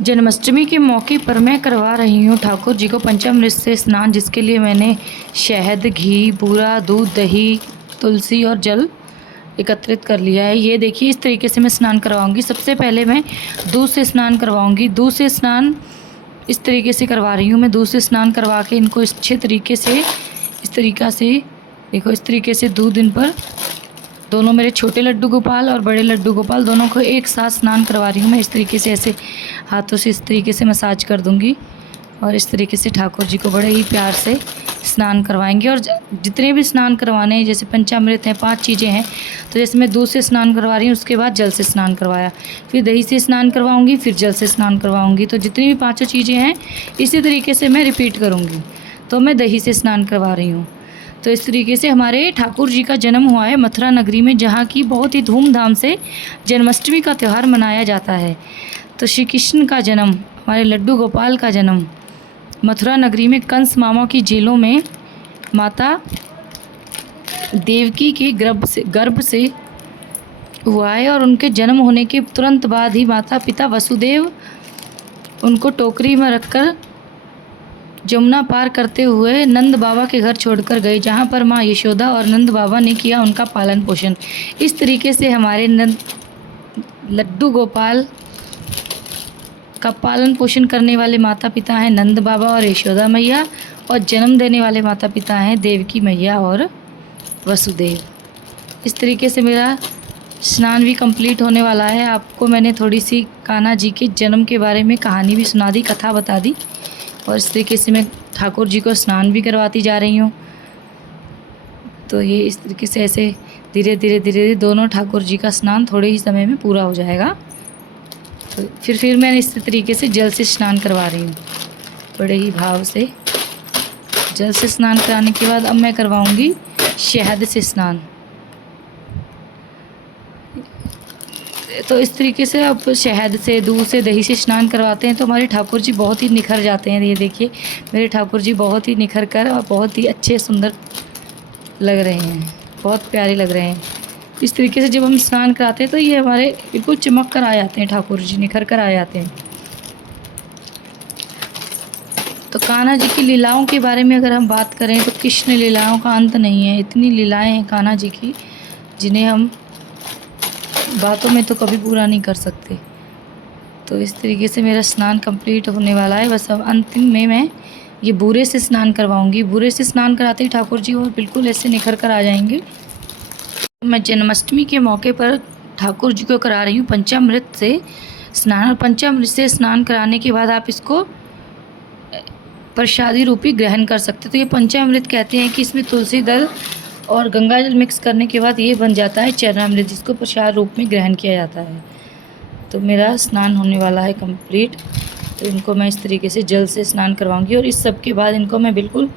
जन्माष्टमी के मौके पर मैं करवा रही हूँ ठाकुर जी को पंचामृत से स्नान, जिसके लिए मैंने शहद, घी, बूरा, दूध, दही, तुलसी और जल एकत्रित कर लिया है। ये देखिए, इस तरीके से मैं स्नान करवाऊंगी। सबसे पहले मैं दूध से स्नान करवाऊंगी। दूध से स्नान इस तरीके से करवा रही हूँ मैं। दूध से स्नान करवा के इनको अच्छे तरीके से, इस तरीक़ा से देखो, इस तरीके से दूध इन पर, दोनों मेरे छोटे लड्डू गोपाल और बड़े लड्डू गोपाल दोनों को एक साथ स्नान करवा रही हूँ मैं। इस तरीके से ऐसे हाथों से इस तरीके से मसाज कर दूँगी और इस तरीके से ठाकुर जी को बड़े ही प्यार से स्नान करवाएंगे। और जितने भी स्नान करवाने हैं, जैसे पंचामृत हैं, 5 चीज़ें हैं, तो जैसे मैं दूध से स्नान करवा रही हूँ, उसके बाद जल से स्नान करवाया, फिर दही से स्नान करवाऊँगी, फिर जल से स्नान करवाऊँगी। तो जितनी भी 5 चीज़ें हैं इसी तरीके से मैं रिपीट करूँगी। तो मैं दही से स्नान करवा रही हूँ। तो इस तरीके से हमारे ठाकुर जी का जन्म हुआ है मथुरा नगरी में, जहाँ की बहुत ही धूमधाम से जन्माष्टमी का त्यौहार मनाया जाता है। तो श्री कृष्ण का जन्म, हमारे लड्डू गोपाल का जन्म मथुरा नगरी में कंस मामा की जेलों में माता देवकी के गर्भ से हुआ है। और उनके जन्म होने के तुरंत बाद ही माता पिता वसुदेव उनको टोकरी में रखकर जमुना पार करते हुए नंद बाबा के घर छोड़कर गए, जहाँ पर माँ यशोदा और नंद बाबा ने किया उनका पालन पोषण। इस तरीके से हमारे लड्डू गोपाल का पालन पोषण करने वाले माता पिता हैं नंद बाबा और यशोदा मैया, और जन्म देने वाले माता पिता हैं देवकी मैया और वसुदेव। इस तरीके से मेरा स्नान भी कंप्लीट होने वाला है। आपको मैंने थोड़ी सी कान्हा जी के जन्म के बारे में कहानी भी सुना दी, कथा बता दी, और इस तरीके से मैं ठाकुर जी को स्नान भी करवाती जा रही हूँ। तो ये इस तरीके से ऐसे धीरे धीरे दोनों ठाकुर जी का स्नान थोड़े ही समय में पूरा हो जाएगा। तो फिर मैं इस तरीके से जल से स्नान करवा रही हूँ, बड़े ही भाव से। जल से स्नान कराने के बाद अब मैं करवाऊँगी शहद से स्नान। तो इस तरीके से अब शहद से, दूध से, दही से स्नान करवाते हैं तो हमारे ठाकुर जी बहुत ही निखर जाते हैं। ये देखिए, मेरे ठाकुर जी बहुत ही निखर कर और बहुत ही अच्छे सुंदर लग रहे हैं, बहुत प्यारे लग रहे हैं। इस तरीके से जब हम स्नान कराते हैं तो ये हमारे बिल्कुल चमक कर आ जाते हैं, ठाकुर जी निखर कर आ जाते हैं। तो कान्हा जी की लीलाओं के बारे में अगर हम बात करें तो कृष्ण लीलाओं का अंत नहीं है। इतनी लीलाएँ हैं कान्हा जी की, जिन्हें हम बातों में तो कभी पूरा नहीं कर सकते। तो इस तरीके से मेरा स्नान कंप्लीट होने वाला है। बस अब अंतिम में मैं ये बूरे से स्नान करवाऊंगी। बूरे से स्नान कराते ही ठाकुर जी और बिल्कुल ऐसे निखर कर आ जाएंगे। मैं जन्माष्टमी के मौके पर ठाकुर जी को करा रही हूँ पंचामृत से स्नान। और पंचामृत से स्नान कराने के बाद आप इसको प्रसादी रूपी ग्रहण कर सकते। तो ये पंचामृत कहते हैं कि इसमें तुलसी दल और गंगा जल मिक्स करने के बाद ये बन जाता है चरणामृत, जिसको प्रसाद रूप में ग्रहण किया जाता है। तो मेरा स्नान होने वाला है कंप्लीट। तो इनको मैं इस तरीके से जल से स्नान करवाऊंगी और इस सब के बाद इनको मैं बिल्कुल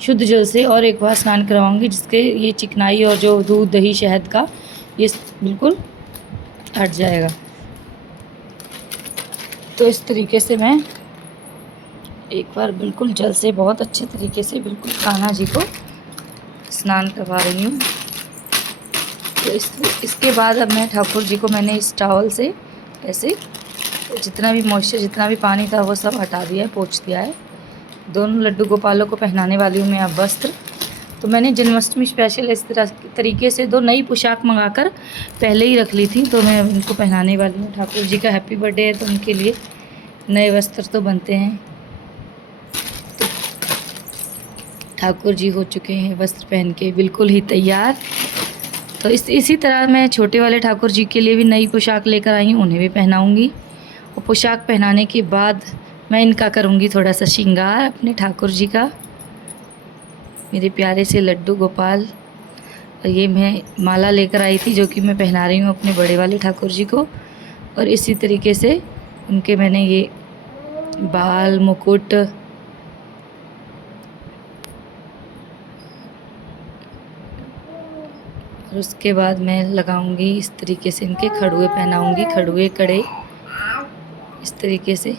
शुद्ध जल से और एक बार स्नान करवाऊंगी, जिसके ये चिकनाई और जो दूध, दही, शहद का ये बिल्कुल हट जाएगा। तो इस तरीके से मैं एक बार बिल्कुल जल से बहुत अच्छे तरीके से बिल्कुल कान्हा जी को स्नान करवा रही हूँ। तो इसके बाद अब मैं ठाकुर जी को मैंने इस टॉवल से ऐसे जितना भी मॉइस्चर, जितना भी पानी था वो सब हटा दिया है, पोंछ दिया है। दोनों लड्डू गोपालों को पहनाने वाली हूँ मैं अब वस्त्र। तो मैंने जन्माष्टमी स्पेशल इस तरीके से 2 नई पोशाक मंगाकर पहले ही रख ली थी, तो मैं उनको पहनाने वाली हूँ। ठाकुर जी का हैप्पी बर्थडे है तो उनके लिए नए वस्त्र तो बनते हैं। ठाकुर जी हो चुके हैं वस्त्र पहन के बिल्कुल ही तैयार। तो इसी तरह मैं छोटे वाले ठाकुर जी के लिए भी नई पोशाक लेकर आई हूँ, उन्हें भी पहनाऊँगी। और पोशाक पहनाने के बाद मैं इनका करूँगी थोड़ा सा श्रृंगार अपने ठाकुर जी का, मेरे प्यारे से लड्डू गोपाल। ये मैं माला लेकर आई थी जो कि मैं पहना रही हूँ अपने बड़े वाले ठाकुर जी को। और इसी तरीके से उनके मैंने ये बाल, मुकुट, और उसके बाद मैं लगाऊंगी इस तरीके से इनके खड़ुए पहनाऊंगी, खड़ुए कड़े इस तरीके से।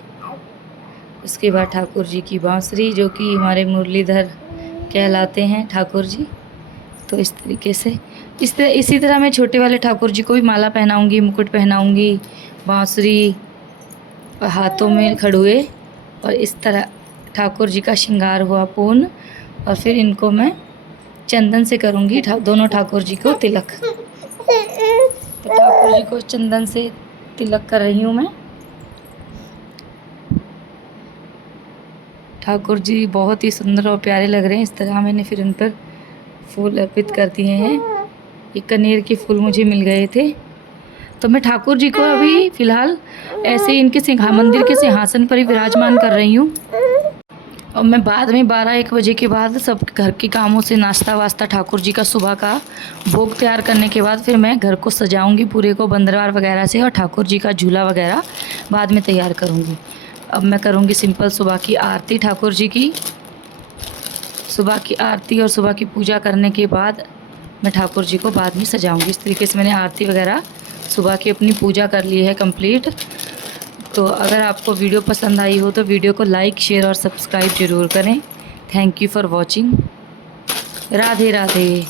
उसके बाद ठाकुर जी की बांसुरी, जो कि हमारे मुरलीधर कहलाते हैं ठाकुर जी। तो इस तरीके से इसी तरह मैं छोटे वाले ठाकुर जी को भी माला पहनाऊंगी, मुकुट पहनाऊंगी, बांसुरी, और हाथों में खड़ुए और इस तरह ठाकुर जी का श्रृंगार हुआ पूर्ण। और फिर इनको मैं चंदन से करूँगी दोनों ठाकुर जी को तिलक। तो ठाकुर जी को चंदन से तिलक कर रही हूँ मैं। ठाकुर जी बहुत ही सुंदर और प्यारे लग रहे हैं। इस तरह मैंने फिर उन पर फूल अर्पित कर दिए हैं। ये कनेर के फूल मुझे मिल गए थे। तो मैं ठाकुर जी को अभी फ़िलहाल ऐसे ही इनके मंदिर के सिंहासन पर ही विराजमान कर रही हूँ। और मैं बाद में 12-1 बजे के बाद सब घर के कामों से नाश्ता वास्ता ठाकुर जी का सुबह का भोग तैयार करने के बाद फिर मैं घर को सजाऊंगी पूरे को बंदरवार वगैरह से, और ठाकुर जी का झूला वगैरह बाद में तैयार करूंगी। अब मैं करूंगी सिंपल सुबह की आरती ठाकुर जी की। सुबह की आरती और सुबह की पूजा करने के बाद मैं ठाकुर जी को बाद में सजाऊंगी। इस तरीके से मैंने आरती वगैरह सुबह की अपनी पूजा कर ली है कंप्लीट। तो अगर आपको वीडियो पसंद आई हो तो वीडियो को लाइक, शेयर और सब्सक्राइब ज़रूर करें। Thank you for watching. Radhe Radhe.